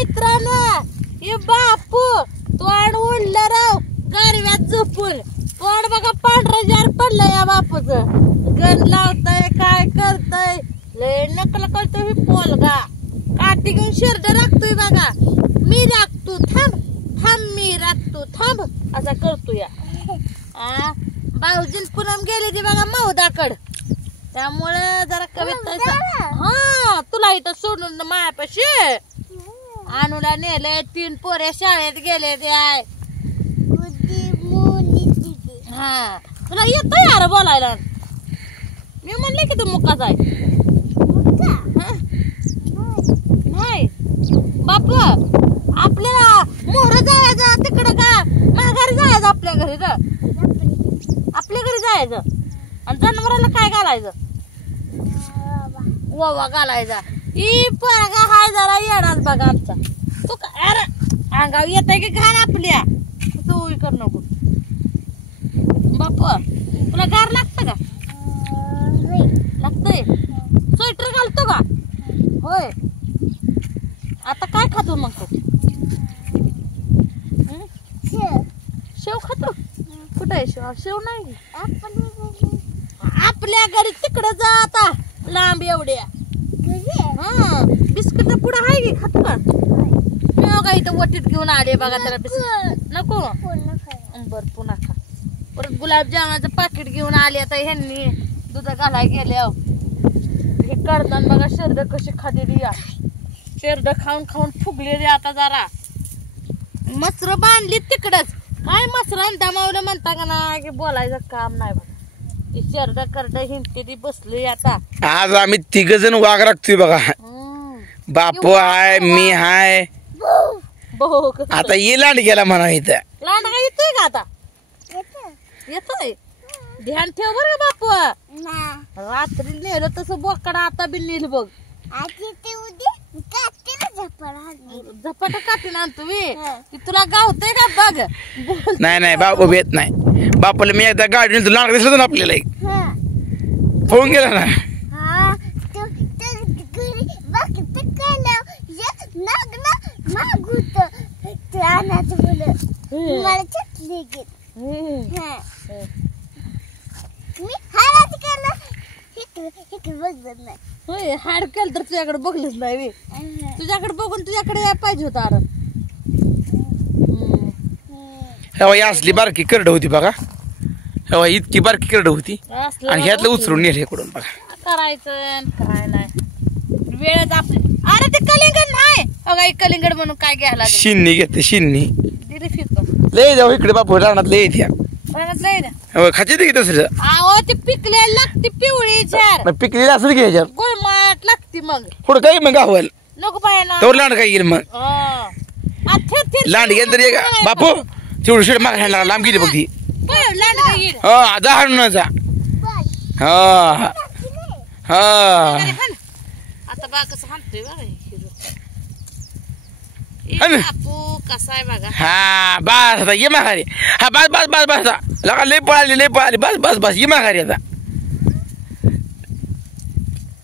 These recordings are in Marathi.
मित्रांनो हे बापू तोंड उडलं राव गारव्यात झोपून तोंड बघा पांढरं जार पडलं या बापूचं गण लावतय काय करतय लय नकल करतो ही पोलगा काठी घेऊन शिरड राखतोय बघा मी राखतो थांब थांब मी राखतो थांब असा करतो या भाऊजीन पुनम गेले ती बघा मौदाकड त्यामुळे जरा कविता हा तुला इथं सोडून मायापाशी आणूला नेले 3 पोरे शाळेत गेले ते हा तुला येत यार बोलायला मी म्हणले की तू मुकाच आहे नाही बाप आपल्याला मोहर जायचं तिकडं का माघारी जायचं आपल्या घरी र आपल्या घरी जायचं आणि जनावराला काय घालायचं ववा घालायचा ही पोरगा हाय जरा येणार बघा आमचा तू अरे अंगाव येत की घाल आपल्या तू कर नको बाप तुला गार लागतं का लागतंय स्वेटर घालतो का होय आता काय खातो मग तू शेव खातो कुठं आहे शेव शेव नाही आपल्या घरी तिकडं जा आता लांब एवढ्या हा बिस्किट पुढं आहे की खातो का मी बघा इथं वटीत घेऊन आले बघा त्याला बिस्किट नको बर पुन्हा खा परत गुलाबजामाचं पाकिट घेऊन आले आता ह्यांनी दूध घालाय गेले हे करताना बघा शरद कशी खाल्लेली या शरद खाऊन खाऊन फुगलेली आता जरा मसर बांधली तिकडच काय मसरान दमावलं म्हणता का ना की बोलायचं काम नाही बघा शरद करड हिंडते ती बसली आता आज आम्ही 3 जण वाघ राखतोय बघा बापू हाय मी हाय आता ये लांड गेला म्हणा इथं लांड का येतोय का आता येतोय ध्यान ठेव बरं बापू रात्री नेलं तसं बोकडा आता बी नेल बघ झपाट काठी ना तुम्ही तुला गावतोय का बघ नाही नाही बापू भेट नाही बापूला मी एकदा गाडी लांड दिसलं ना आपल्याला फोन गेला ना हाड केलं तर तुझ्याकडे बघलंच नाही तुझ्याकडे बघून तुझ्याकडे यायला पाहिजे होता अरे ही असली बारकी करड होती बघा हेव्हा इतकी बारकी करड होती आणि ह्यातलं उचलून नेल इकडून बघा करायचं काय नाही वेळच आपली अरे ते कलिंगड नाही बघा कलिंगड म्हणून काय घ्यायला शिन्नी घेते शिन्नी दिली फिरतो लय जाऊ इकडे बापू रानात लय येत्या खाते ते दुसरं अहो ती पिकलेली लागते पिवळी झार पिकलेली असेल की ह्याच्यात गुळमाट लागते मग पुढं काही मग गावल नको पाहिजे तर लांड काय येईल मग लांड गेल तरी बापू तेवढं शेड माग ह्याला लांब गेली बघ ती लांड काय येईल हा जा हाणून जा हा हा आता बघा कसं हाणतोय बघा बापू कसा आहे बघा हा बस आता ये माघारी हा बस बस बस बस लगा लय पळाली बस बस बस ये माघारी आता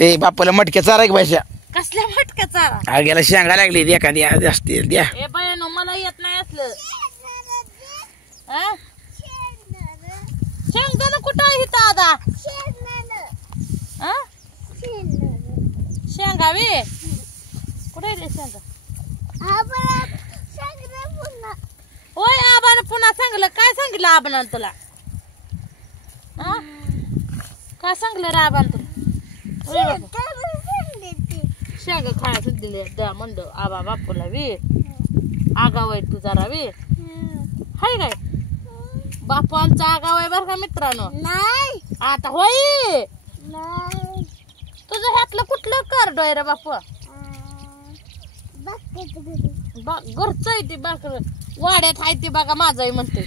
ए बापाला मटक्या चारा एक पैसा कसल्या मटक्या चारा आग्याला शेंगा लागली एखादी असतील द्या ए बायानो मला येत नाही असलं शेंगदाणा कुठं आहे इथं आता शेंगा वे कुठे आहे शेंगा होय आबान पुन्हा सांगलं काय सांगितलं आबान तुला काय सांगलं रे आबान तुला शेंगा खायचं दिले द्या म्हणलं आबा बापूला वे आगाव आहे तू जरा वे हाय काय बापू आमचा आगाव आहे बरं का मित्रांनो नाही आता होय तुझं ह्यातलं कुठलं कार्ड आहे रे बापू घरच आहे ते बाकर वाड्यात आहे ते बघा माझाही म्हणते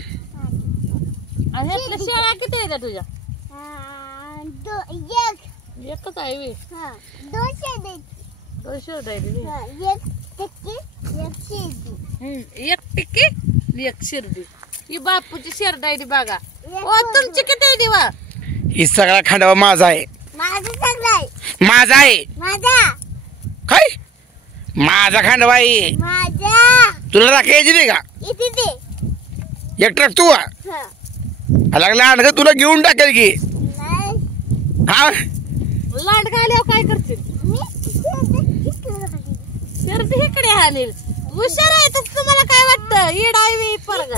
आणि ह्यातल्या शेळ्या किती आहेत तुझ्या एकच आहे वे 200 एक टिक्की एक शिर्डी ही बापूची शेरड आहे बघा ओ तुमची किती आहे दिवा ही सगळा खांडावा माझा आहे माझा आहे काय माझा खांडबाई तुला राखायची नाही का एकटाच तू लागला अंड तुला घेऊन टाकेल की हा लांडगा आल्यावर काय करतील शर्ट इकडे आणेल हुशार आहे तर तुम्हाला काय वाटतं येड आहे मी परत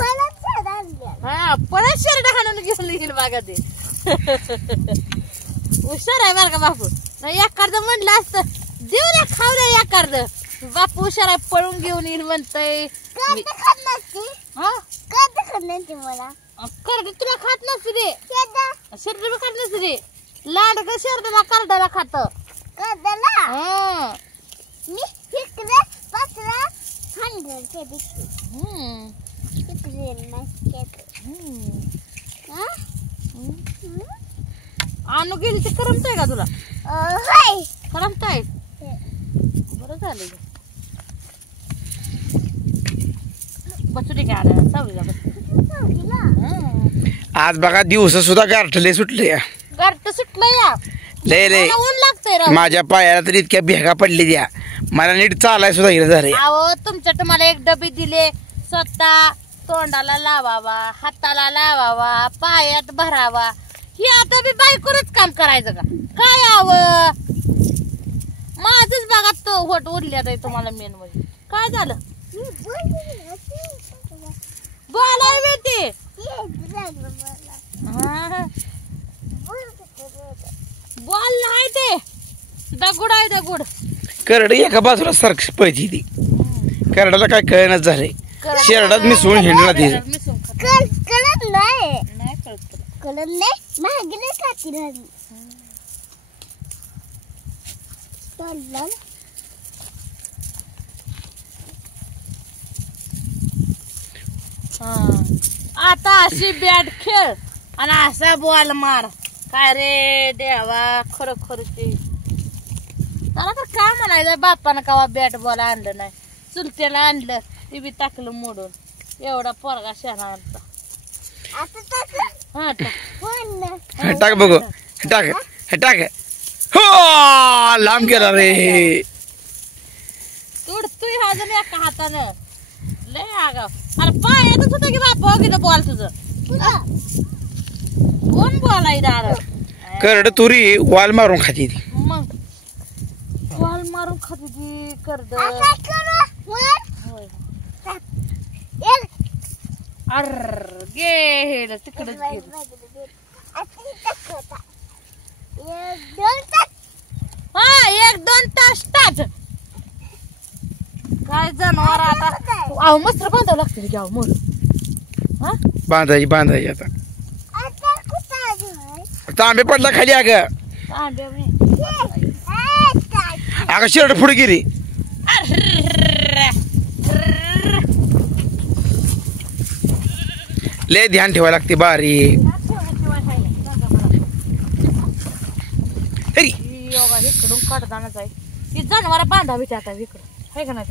हा परत शर्ट हाणून घेऊन येईल बघा ते हुशार आहे बरं का बापू नाही एखादं म्हणलं असतं देऊ द्या खाऊ द्या एखादं बापू हुशार आहे पळून घेऊन येईल म्हणतय करड तुला खात नसते रे शर्ट बी खात नसते रे लांड शर्टला करडाला खात आणू गेली ते करमताय का तुला करमताय बरं झालं बसू दे काय सावलीला बस आज बघा दिवस सुद्धा गारठले सुटले गारठ सुटलं या लय लय ऊन लागतंय माझ्या पायाला तर इतक्या भेगा पडली द्या मला नीट चालाय सुद्धा गेलं झाले अहो तुमच्या तुम्हाला एक डबी दिले स्वतः तोंडाला लावावा हाताला लावावा पायात भरावा ही आता बी बायकोच काम करायचं का काय यावं माझच बघा तो होट उरल्यात आहे तुम्हाला मेन म्हणजे काय झालं बोलाय ते बॉल नाही ते दगुड आहे दगुड करड एका बाजूला सारखी पळती ती करडाला काय कळणच झालंय शेरडात मिसळून हिंडला ते आता अशी बॅट खेळ आणि असा बॉल मार काय रे देवा खरोखर त्याला तर काय म्हणायचं बापानं कवा बॅट बॉल आणलं नाही चुलत्याला आणलं ते बी टाकलं मोडून एवढा पोरगा शहरावरचा टाक बघू टाक टाक हो लांब गेला रे तुडतोय हा जण एका हातानं लय आगाव अरे पायातच होतं की बापा की बॉल तुझं कोण बॉल आहे दार करड तुरी वाल मारून खाती ती मग बॉल मारून खाती ती करड अर गेलं तिकडच गेलं हा 1-2 तास स्टार्ट काय जनावर आता अहो मस्त बांधावं लागतं घ्याव मोर हा बांधायची आता तांबे पडला खाली अगं शर्ट पुढे गेली लय ध्यान ठेवायला लागते बारी इकडून कडदानच आहे ती जनावर बांधावी आता इकडं आहे का नाही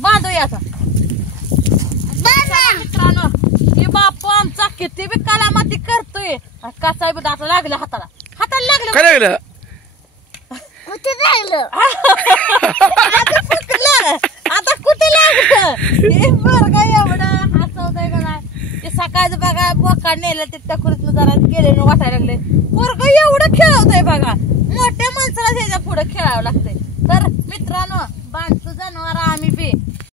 बांधूया आता मित्रांनो हे बापू आमचा किती बी कलामाती करतोय कसा बी आता लागलं हाताला लागलं काय लागलं आता कुठे लागलं हे बरं काय एवढं हसवतंय का नाही ते सकाळचं बघा बोका नेलं ते टकुरीत जरा गेले वाटायला लागले पोर